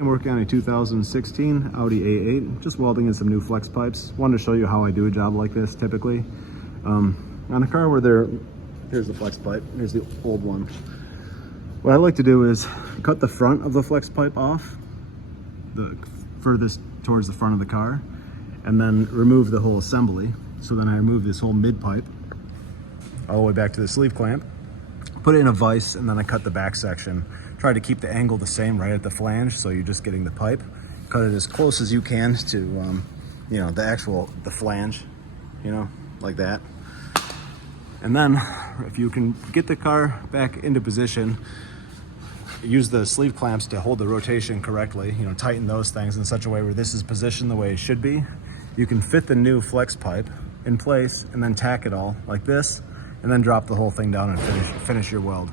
I'm working on a 2016 Audi A8, just welding in some new flex pipes. Wanted to show you how I do a job like this typically. On a car where here's the flex pipe, here's the old one. What I like to do is cut the front of the flex pipe off, the furthest towards the front of the car, and then remove the whole assembly. So then I remove this whole mid pipe all the way back to the sleeve clamp, put it in a vise, and then I cut the back section. Try to keep the angle the same right at the flange, so you're just getting the pipe. Cut it as close as you can to, you know, the flange, you know, like that. And then if you can get the car back into position, use the sleeve clamps to hold the rotation correctly, you know, tighten those things in such a way where this is positioned the way it should be. You can fit the new flex pipe in place and then tack it all like this, and then drop the whole thing down and finish your weld.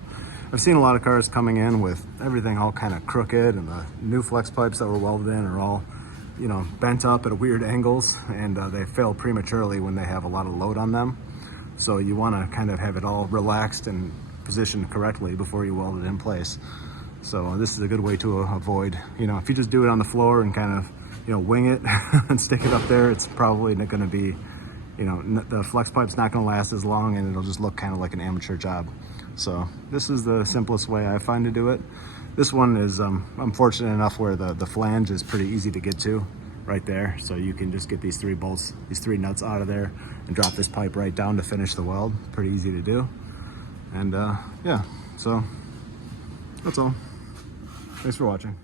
I've seen a lot of cars coming in with everything all kind of crooked, and the new flex pipes that were welded in are all, you know, bent up at weird angles, and they fail prematurely when they have a lot of load on them. So you want to kind of have it all relaxed and positioned correctly before you weld it in place. So this is a good way to avoid, you know, if you just do it on the floor and kind of, you know, wing it and stick it up there, it's probably not going to be, you know, the flex pipe's not going to last as long, and it'll just look kind of like an amateur job. So this is the simplest way I find to do it. This one is, I'm fortunate enough where the flange is pretty easy to get to right there. So you can just get these 3 bolts, these 3 nuts out of there and drop this pipe right down to finish the weld. Pretty easy to do. And yeah, so that's all. Thanks for watching.